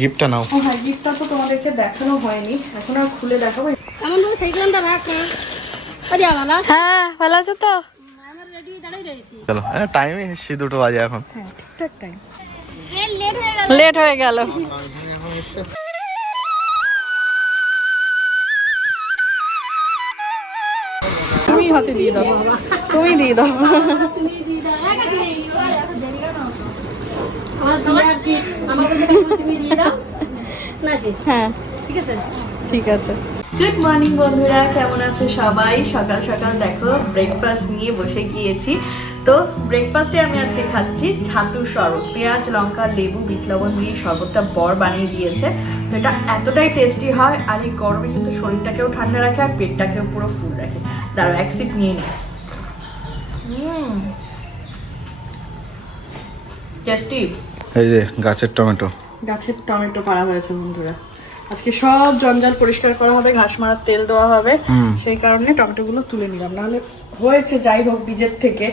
গিফটটা নাও। হ্যাঁ গিফটটা তো তোমাদেরকে দেখানো হয়নি। এখন আর খুলে দেখাবো। এমন ভাবে সাইকেলটা রাখ আরে ভালো হ্যাঁ ভালো আছে তো? আমার রেডি দাঁড়িয়ে রয়েছি। চলো হ্যাঁ টাইমে এসছি দুটো বাজে এখন। হ্যাঁ ঠিকঠাক টাইম লেট হয়ে গেল। লেট হয়ে গেল। তুমি হাতে দিয়ে দাও তুমি দিয়ে দাও তুমি দিয়ে দাও একা দিয়ে দিও, এত দেরি কেন? আমার সবার কি আমার কাছে তুমি দিয়ে দাও নাকি হ্যাঁ। ঠিক আছে? ঠিক আছে। গুড মর্নিং বন্ধুরা। কেমন আছো সবাই? সকাল সকাল দেখো ব্রেকফাস্ট নিয়ে বসে গিয়েছি। তো ব্রেকফাস্টে আমি আজকে খাচ্ছি ছাতু শরবত। পেঁয়াজ লঙ্কা লেবু বিট লবণ দিয়ে শরবতটা বর বানিয়ে দিয়েছে। তো এটা এতটাই টেস্টি হয় আর এই গরমে কিন্তু শরীরটাকেও ঠান্ডা রাখে আর পেটটাকেও পুরো ফুল রাখে। দাঁড়াও এক সিপ নিয়ে নিই। টেস্টি এই যে গাছের টমেটো। গাছের টমেটো পাড়া হয়েছে বন্ধুরা। আজকে সব জঞ্জাল পরিষ্কার করা হবে ঘাস মারার তেল দেওয়া হবে। সেই কারণে টমেটোগুলো তুলে নিলাম। নাহলে হয়েছে যাই হোক বীজের থেকে।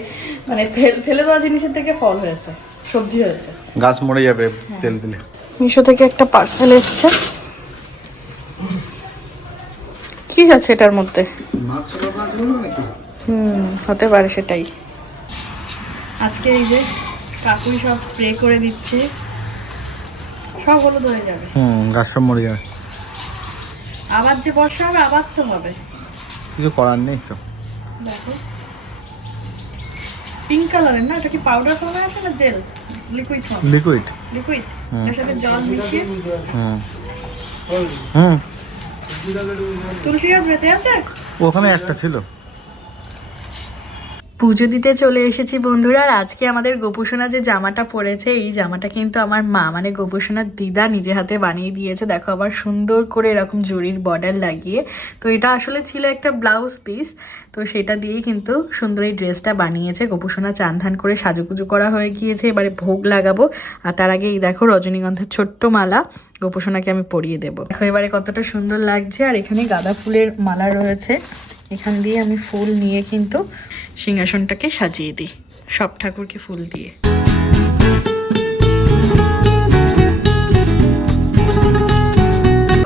মানে ফেলে দেওয়া জিনিসের থেকে ফল হয়েছে সবজি হয়েছে। গাছ মরে যাবে তেল দিলে। মিশো থেকে একটা পার্সেল এসেছে। কি আছে এটার মধ্যে? হুম হতে পারে সেটাই। আজকে এই যে কাকুই সব স্প্রে করে দিচ্ছে। সব হলুদ হয়ে যাবে। হুম গাছ সব মরে যাবে। আবার যে বর্ষা হবে আবার তো হবে। কিছু করার নেই তো। দেখো। পিঙ্ক কালারের না? এটা কি পাউডার ফর্মে আছে না gel liquid form liquid liquid এর সাথে জল মিশিয়ে। হুম। হুম। তুলসী গাছ বেঁচে আছে? ওখানে একটা ছিল। পুজো দিতে চলে এসেছি বন্ধুরা, আর আজকে আমাদের গোপুসোনা যে জামাটা পরেছে, এই জামাটা কিন্তু আমার মা মানে গোপুসোনার দিদা নিজে হাতে বানিয়ে দিয়েছে। দেখো আবার সুন্দর করে এরকম জরির বর্ডার লাগিয়ে। তো এটা আসলে ছিল একটা ব্লাউজ পিস, তো সেটা দিয়েই কিন্তু সুন্দর এই ড্রেসটা বানিয়েছে। গোপুসোনা চান ধান করে সাজুগুজু করা হয়ে গিয়েছে, এবারে ভোগ লাগাবো। আর তার আগে এই দেখো রজনীগন্ধার ছোট্ট মালা, গোপুসোনাকে আমি পরিয়ে দেবো। দেখো এবারে কতটা সুন্দর লাগছে, আর এখানে গাঁদা ফুলের মালা রয়েছে। এখান দিয়ে আমি ফুল নিয়ে কিন্তু সিংহাসনটাকে সাজিয়ে দিই। সব ঠাকুরকে ফুল দিয়ে।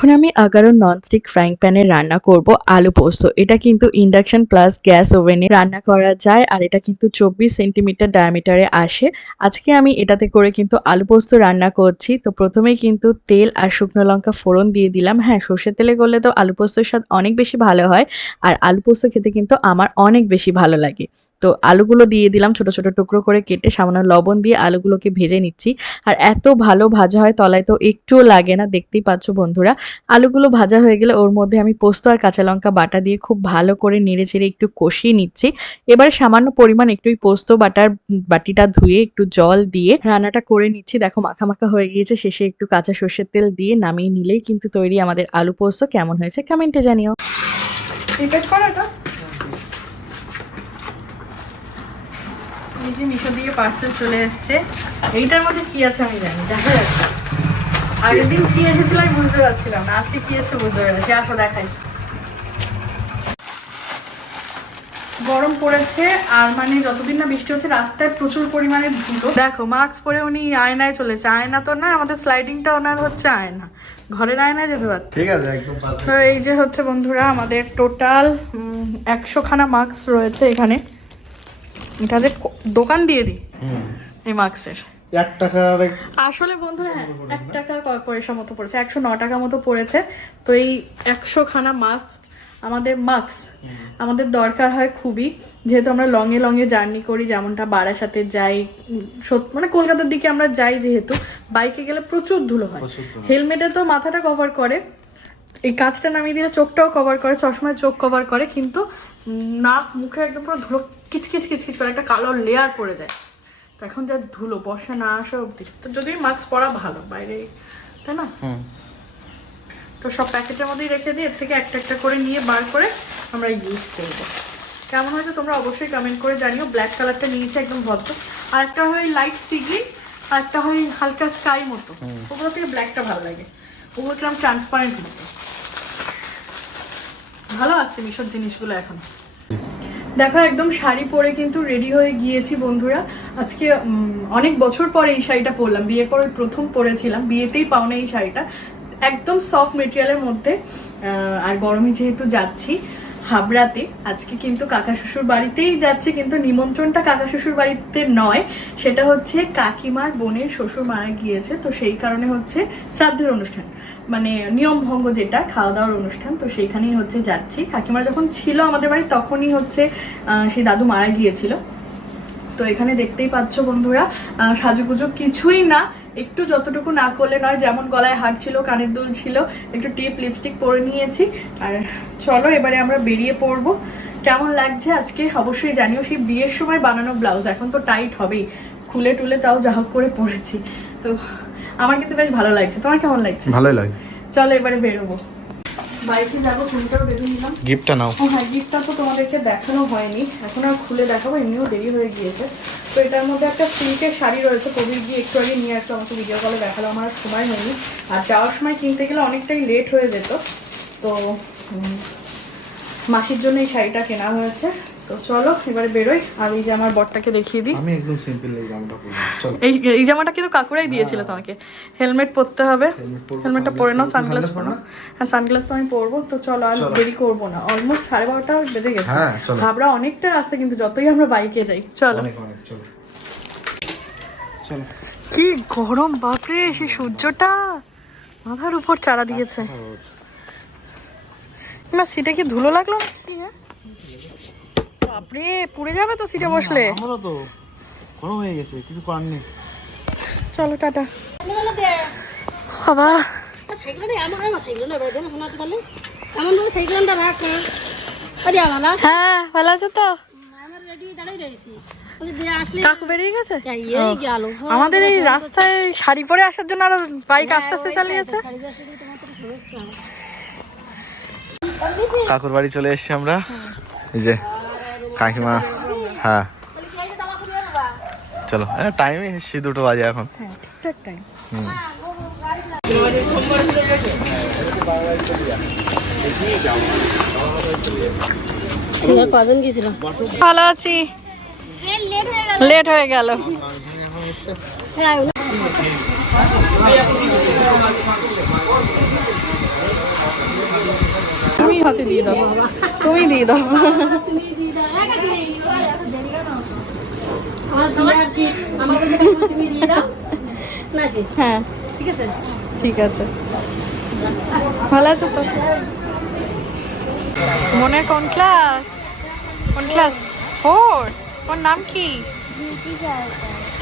এখন আমি আগারো ননস্টিক ফ্রাইং প্যানে রান্না করব আলু পোস্ত। এটা কিন্তু ইন্ডাকশন প্লাস গ্যাস ওভেনে রান্না করা যায় আর এটা কিন্তু চব্বিশ সেন্টিমিটার ডায়ামিটারে আসে। আজকে আমি এটাতে করে কিন্তু আলু পোস্ত রান্না করছি। তো প্রথমেই কিন্তু তেল আর শুকনো লঙ্কা ফোড়ন দিয়ে দিলাম। হ্যাঁ সর্ষের তেলে করলে তো আলু পোস্তর স্বাদ অনেক বেশি ভালো হয়। আর আলু পোস্ত খেতে কিন্তু আমার অনেক বেশি ভালো লাগে। তো আলুগুলো দিয়ে দিলাম ছোট ছোট টুকরো করে কেটে সামান্য লবণ দিয়ে আলুগুলোকে ভেজে নিচ্ছি। আর এত ভালো ভাজা হয় তলায় তো একটুও লাগে না, দেখতেই পাচ্ছ বন্ধুরা। আলুগুলো ভাজা হয়ে গেলে ওর মধ্যে আমি পোস্ত আর কাঁচা লঙ্কা বাটা দিয়ে খুব ভালো করে নেড়ে চেড়ে একটু কষিয়ে নিচ্ছি। এবার সামান্য পরিমাণ একটু পোস্ত বাটার বাটিটা ধুয়ে একটু জল দিয়ে রান্নাটা করে নিচ্ছি। দেখো মাখা মাখা হয়ে গিয়েছে, শেষে একটু কাঁচা সর্ষের তেল দিয়ে নামিয়ে নিলেই কিন্তু তৈরি আমাদের আলু পোস্ত। কেমন হয়েছে কমেন্টে জানিও। এই যে মিশো দিয়ে পার্সেল চলে এসছে এইটার মধ্যে কি আছে আমি জানি দেখা যাচ্ছে আগের দিন কি এসেছিল আমি বুঝতে পারছিলাম না আজকে কি এসেছে বুঝতে পেরেছি। আসো দেখাই। গরম পড়েছে আর মানে যতদিন না বৃষ্টি হচ্ছে রাস্তায় প্রচুর পরিমাণে ধুলো। দেখো মাস্ক পরে উনি আয়নায় চলেছে। আয়না তো না আমাদের স্লাইডিংটা ওনার হচ্ছে আয়না। ঘরের আয়নায় যেতে পারতো। ঠিক আছে একদম তো এই যে হচ্ছে বন্ধুরা আমাদের টোটাল একশো খানা মার্কস রয়েছে এখানে। ক- দোকান দিয়ে দিই। এই মার্কসের এক টাকার আসলে বন্ধুরা হ্যাঁ, এক টাকা পয়সা মতো পড়েছে একশো ন টাকা মতো পড়েছে। তো এই একশো খানা মাস্ক আমাদের মাস্ক আমাদের দরকার হয় খুবই। যেহেতু আমরা লংয়ে লংয়ে জার্নি করি যেমনটা বারাসাতে যাই মানে কলকাতার দিকে আমরা যাই যেহেতু বাইকে গেলে প্রচুর ধুলো হয়। হেলমেটে তো মাথাটা কভার করে। এই কাজটা নামিয়ে দিলে চোখটাও কভার করে চশমায় চোখ কভার করে কিন্তু নাক মুখে একদম পুরো ধুলো কিচকিচ কিচকিচ করে একটা কালো লেয়ার পড়ে যায়। তো এখন যা ধুলো বর্ষা না আসা অবধি। তো যদি মাস্ক পরা ভালো বাইরে তাই না? তো সব প্যাকেটের মধ্যেই রেখে দিয়ে এর থেকে একটা একটা করে নিয়ে বার করে আমরা ইউজ করব। কেমন হয়েছে তোমরা অবশ্যই কমেন্ট করে জানিও। ব্ল্যাক কালারটা নিয়েছে একদম ভদ্র। আর একটা হয় লাইট সিগ্রি আর একটা হয় হালকা স্কাই মতো। ওগুলো থেকে ব্ল্যাকটা ভালো লাগে। ওগুলো কিরম ট্রান্সপারেন্ট মতো। ভালো আসছে মিশর জিনিসগুলো এখন। দেখো, একদম শাড়ি পরে কিন্তু রেডি হয়ে গিয়েছি বন্ধুরা। আজকে অনেক বছর পরে এই শাড়িটা পরলাম। বিয়ের পর প্রথম পরেছিলাম। বিয়েতেই পাও না এই শাড়িটা। একদম সফট মেটেরিয়ালের মধ্যে আর গরমে যেহেতু যাচ্ছি, হাবড়াতে। আজকে কিন্তু কাকা শ্বশুর বাড়িতেই যাচ্ছে, কিন্তু নিমন্ত্রণটা কাকা শ্বশুর বাড়িতে নয়। সেটা হচ্ছে কাকিমার বোনের শ্বশুর মারা গিয়েছে। তো সেই কারণে হচ্ছে শ্রাদ্ধের অনুষ্ঠান মানে নিয়ম ভঙ্গ যেটা খাওয়া দাওয়ার অনুষ্ঠান, তো সেইখানেই হচ্ছে যাচ্ছি। কাকিমা যখন ছিল আমাদের বাড়ি, তখনই হচ্ছে সেই দাদু মারা গিয়েছিল। তো এখানে দেখতেই পাচ্ছ বন্ধুরা সাজুগুজু কিছুই না। একটু যতটুকু না করলে নয়, যেমন গলায় হার ছিল, কানের দুল ছিল, একটু টিপ লিপস্টিক পরে নিয়েছি। আর চলো, এবারে আমরা বেরিয়ে পড়ব। কেমন লাগছে আজকে? অবশ্যই জানিও, সেই বিয়ের সময় বানানো ব্লাউজ, এখন তো টাইট হবেই। খুলে টুলে তাও যা করে পড়েছি তো আমার কিন্তু বেশ ভালো লাগছে। তোমার কেমন লাগছে? ভালোই লাগে চলো এবারে বেরোবো। বাইকে যাব ফোনটাও বেঁধে নিলাম। গিফটটা নাও। ও হ্যাঁ গিফটটা তো তোমাদেরকে দেখানো হয়নি। এখন আর খুলে দেখাবো এমনিও দেরি হয়ে গিয়েছে। তো এটার মধ্যে একটা সিল্কের শাড়ি রয়েছে কবির গিয়ে একটু আগে নিয়ে আসতো আমাকে ভিডিও কলে দেখাল আমার সময় হয়নি। আর যাওয়ার সময় কিনতে গেলে অনেকটাই লেট হয়ে যেত। তো উম, মাসির জন্য এই শাড়িটা কেনা হয়েছে। তো চলো এবারে বেরোই। আর এই যে আমার বরটাকে দেখিয়ে দিই। আমি একদম সিম্পল এই জামাটা পরবো চলো। এই এই জামাটা কিন্তু কাকুরাই দিয়েছিল তোমাকে। হেলমেট পরতে হবে। হেলমেটটা পরে নাও সানগ্লাস পরো। হ্যাঁ সানগ্লাস তো আমি পরবো। তো চলো আর দেরি করব না। অলমোস্ট সাড়ে বারোটা বেজে গেছে। হ্যাঁ, চলো। হাবড়া অনেকটা রাস্তা কিন্তু যতই আমরা বাইকে যাই চলো। অনেক অনেক চলো। চলো। কি গরম বাপরে সেই সূর্যটা। মাথার উপর চারা দিয়েছে। না সিটে কি ধুলো লাগল? হ্যাঁ? বাপরে পুড়ে যাবে তো সিটে বসলে। আমারও তো গরম হয়ে গেছে কিছু করার নেই। চলো টাটা। সাইকেলটা বাবা। হ্যাঁ ভালো আছে তো? আমার রেডি দাঁড়িয়ে রয়েছি। বলছি দিয়ে আসলে। কাকু বেরিয়ে গেছে? আমাদের এই রাস্তায় শাড়ি পরে আসার জন্য আরও বাইক আস্তে আস্তে চালিয়েছে। কাকুর বাড়ি চলে এসেছি আমরা। এই যে কাকিমা হ্যাঁ চলো টাইমে এসেছি দুটো বাজে এখন ভালো আছি। লেট হয়ে গেল। তুমি হাতে দিয়ে দাও। তুমি দিয়ে দাও আমার বিয়ার কি আমার কাছে তুমি দিয়ে দাও নাকি হ্যাঁ। ঠিক আছে? ঠিক আছে। ভালো আছে তো? মনের কোন ক্লাস? কোন ক্লাস? ফোর। ওর নাম কি?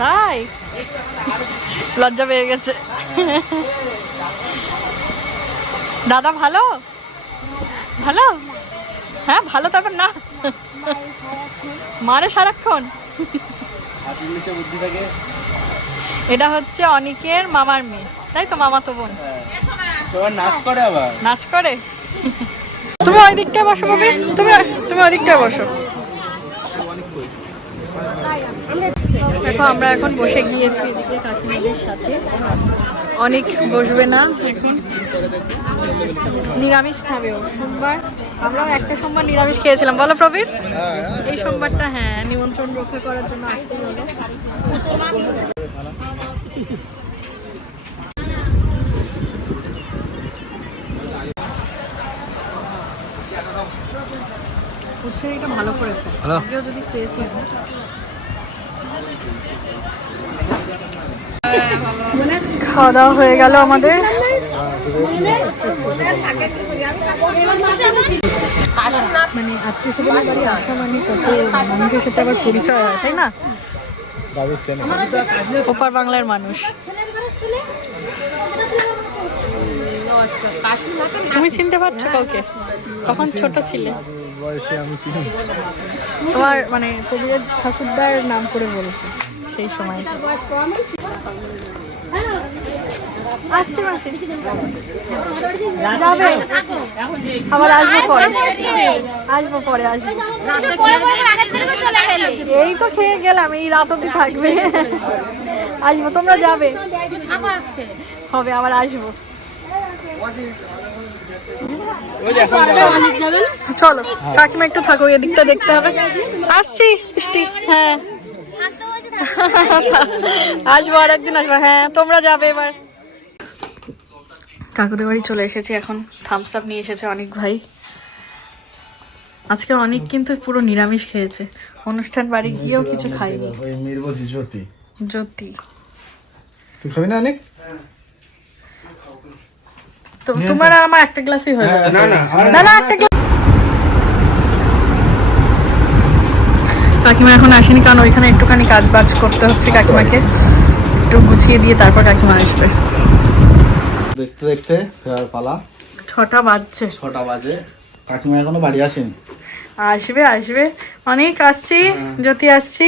তাই? লজ্জা পেয়ে গেছে। দাদা ভালো? ভালো? হ্যাঁ ভালো তারপর না। মারে সারাক্ষণ। এটা হচ্ছে অনিকের মামার মেয়ে। তাই তো মামা তো বোন। নাচ করে আবার। নাচ করে? তুমি ওই দিকটায় বসো কবি। তুমি তুমি ওই দিকটায় বসো। দেখো আমরা এখন বসে গিয়েছি এদিকে কাকিমাদের সাথে। অনেক বসবে না এখন। নিরামিষ খাবে ও। সোমবার আমরাও একটা সোমবার নিরামিষ খেয়েছিলাম। বলো প্রবীর। এই সোমবারটা হ্যাঁ নিমন্ত্রণ রক্ষা করার জন্য আসতেই হলো। উচ্ছেরিটা ভালো করেছে। আগেও যদি খেয়েছি খাওয়া দাওয়া হয়ে গেল আমাদের। মানে আত্মীয় স্বজনের বাড়ি আসা মানে কত মানুষের সাথে আবার পরিচয় হয় তাই না? ওপার বাংলার মানুষ। তুমি চিনতে পারছ কাউকে? তখন ছোট ছিলে? বয়সে আমি চিনি তোমার মানে কবিরের ঠাকুরদার নাম করে বলেছে সেই সময় তার বয়স কম হ্যাঁ যাবে। আবার আসব পরে। আসব পরে, আসব। এই তো খেয়ে গেলাম, এই রাত অব্দি থাকবে। আসব, তোমরা যাবে। হবে, আবার আসব। চলো, কাকিমা একটু থাকো, এদিকটা দেখতে হবে। আসছি বৃষ্টি হ্যাঁ। আসব আর একদিন আসব। হ্যাঁ তোমরা যাবে এবার। কাকুদের বাড়ি চলে এসেছি এখন। থামস আপ নিয়ে এসেছে অনেক ভাই। আজকে অনেক কিন্তু পুরো নিরামিষ খেয়েছে। অনুষ্ঠান বাড়ি গিয়েও কিছু খাইনি। ওই মির বলছি জ্যোতি। জ্যোতি। তুই খাবি না অনেক? তো তোমার আর আমার একটা গ্লাসই হয়ে যাবে। না না না না একটা গ্লাস কাকিমা এখন আসেনি কারণ ওইখানে একটুখানি কাজ বাজ করতে হচ্ছে কাকিমাকে। একটু গুছিয়ে দিয়ে তারপর কাকিমা আসবে। দেখতে দেখতে ফেরার পালা। ছটা বাজছে। ছটা বাজে। কাকিমা এখনও বাড়ি আসেনি। আসবে আসবে। অনেক আসছি জ্যোতি আসছি।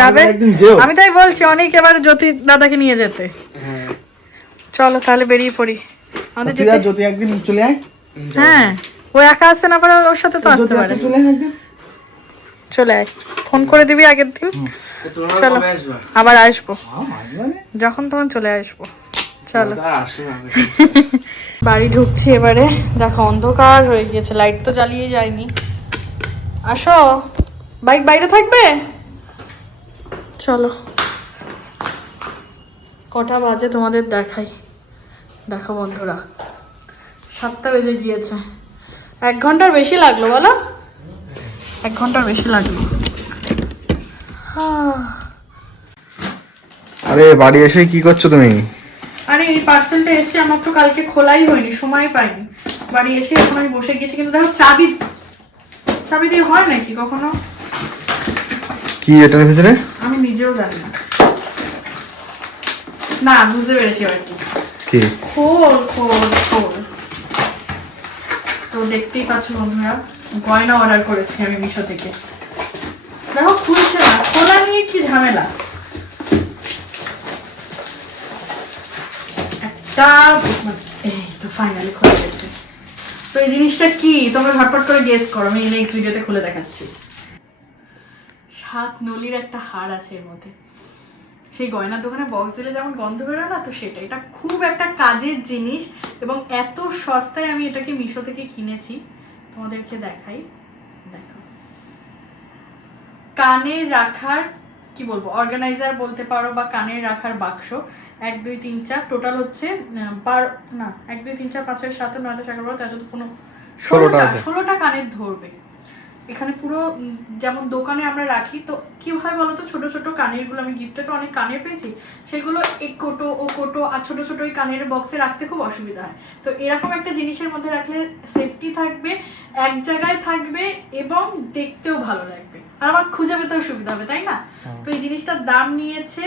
যাবে। আমাদের একদিন যেও। আমি তাই বলছি অনেক এবার জ্যোতি দাদাকে নিয়ে যেতে। চলো তাহলে বেরিয়ে পড়ি। আমাদের জ্যোতি একদিন চলে আয়। হ্যাঁ। ও একা আসতে না পারে ওর সাথে তো আসতে পারে। চলে আয় চলে ফোন করে দিবি আগের দিন। চলো। আবার আসব। মানে যখন তখন চলে আসব। চলো। বাড়ি ঢুকছি এবারে। দেখো অন্ধকার হয়ে গিয়েছে লাইট তো জ্বালিয়ে যায়নি। আসো। বাইক বাইরে থাকবে? চলো। কটা বাজে তোমাদের দেখাই। দেখো বন্ধুরা সাতটা বেজে গিয়েছে। এক ঘণ্টার বেশি লাগল বলো? এক ঘণ্টার বেশি লাগল। আরে বাড়ি এসে কি করছ তুমি? আরে এই পার্সেলটা এসে আমার তো কালকে খোলাই হয়নি সময় পাইনি। বাড়ি এসে আমি বসে গেছি কিন্তু দেখো চাবি চাবি দিয়ে হয় নাকি কখনো? কি এটার ভিতরে? আমি নিজেও জানি না। না বুঝতে পেরেছি আর কি। কি? খোল খোল খোল। তো দেখতেই পাচ্ছ বন্ধুরা গয়না অর্ডার করেছি আমি মিশো থেকে। দেখো খুলছে না খোলা নিয়ে কি ঝামেলা? এই তো ফাইনালি খুলে গেছে। তো এই জিনিসটা কি? তোমরা ঝটপট করে গেস করো, আমি নেক্সট ভিডিওতে খুলে দেখাচ্ছি। সাত নলির একটা হার আছে এর মধ্যে। সেই গয়নার দোকানে বক্স দিলে যেমন গন্ধ বেরোয় না, তো সেটা। এটা খুব একটা কাজের জিনিস এবং এত সস্তায় আমি এটাকে মিশো থেকে কিনেছি। তোমাদেরকে দেখাই। দেখো। কানে রাখার কি বলব অর্গানাইজার বলতে পারো বা কানের রাখার বাক্স এক দুই তিন চার টোটাল হচ্ছে বার না এক দুই তিন চার পাঁচ ছয় সাত নয় দশ এগারো তেরো চোদ্দ পনেরো ষোলোটা ষোলোটা কানের ধরবে। এখানে পুরো যেমন দোকানে আমরা রাখি তো কি হয় বলো তো ছোট ছোট কানেরগুলো আমি গিফটে তো অনেক কানের পেয়েছি সেগুলো এক কোটো ও কোটো আর ছোট ছোট ওই কানের বক্সে রাখতে খুব অসুবিধা হয়। তো এরকম একটা জিনিসের মধ্যে রাখলে সেফটি থাকবে এক জায়গায় থাকবে এবং দেখতেও ভালো লাগবে। আর আমার খুঁজে পেতেও সুবিধা হবে তাই না? তো এই জিনিসটার দাম নিয়েছে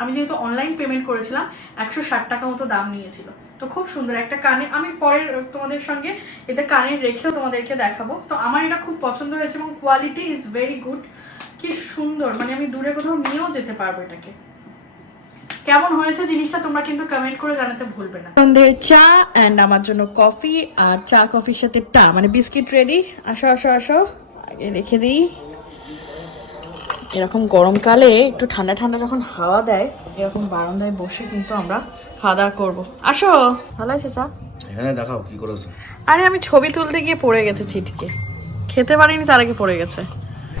আমি যেহেতু অনলাইন পেমেন্ট করেছিলাম একশো ষাট টাকা মতো দাম নিয়েছিল। তো খুব সুন্দর একটা কানে আমি পরের তোমাদের সঙ্গে এতে কানে রেখেও তোমাদেরকে দেখাবো। তো আমার এটা খুব পছন্দ হয়েছে এবং কোয়ালিটি ইজ ভেরি গুড কি সুন্দর মানে আমি দূরে কোথাও নিয়েও যেতে পারব এটাকে। কেমন হয়েছে জিনিসটা তোমরা কিন্তু কমেন্ট করে জানাতে ভুলবে না। সন্ধ্যের চা অ্যান্ড আমার জন্য কফি আর চা কফির সাথে টা মানে বিস্কিট রেডি আসো আসো আসো আগে রেখে দিই। এরকম গরমকালে একটু ঠান্ডা ঠান্ডা যখন হাওয়া দেয় এরকম বারান্দায় বসে কিন্তু আমরা খাওয়া দাওয়া করব। আসো। ভালো আছে চা? হ্যাঁ দেখাও কি করেছ? আরে আমি ছবি তুলতে গিয়ে পড়ে গেছে ছিটকে। খেতে পারিনি তার আগে পড়ে গেছে।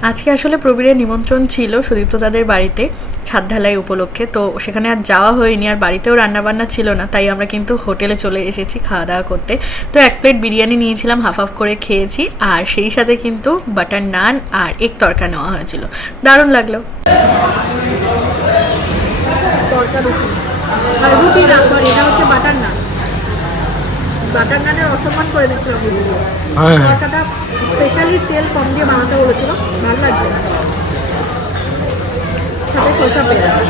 আজকে আসলে প্রবীরের নিমন্ত্রণ ছিল সুদীপ্ত তাদের বাড়িতে ছাদ ঢালাই উপলক্ষে। তো সেখানে আর যাওয়া হয়নি, আর বাড়িতেও রান্নাবান্না ছিল না, তাই আমরা কিন্তু হোটেলে চলে এসেছি খাওয়া দাওয়া করতে। তো এক প্লেট বিরিয়ানি নিয়েছিলাম হাফ হাফ করে খেয়েছি, আর সেই সাথে কিন্তু বাটার নান আর এক তরকা নেওয়া হয়েছিল। দারুণ লাগল। আর রুটি এটা হচ্ছে বাটার নান। বাটার নানের অসম্মান করে দিচ্ছিল তরকাটা স্পেশালি তেল কম দিয়ে বানাতে বলেছিল ভালো লাগছে সাথে শসা পেঁয়াজ।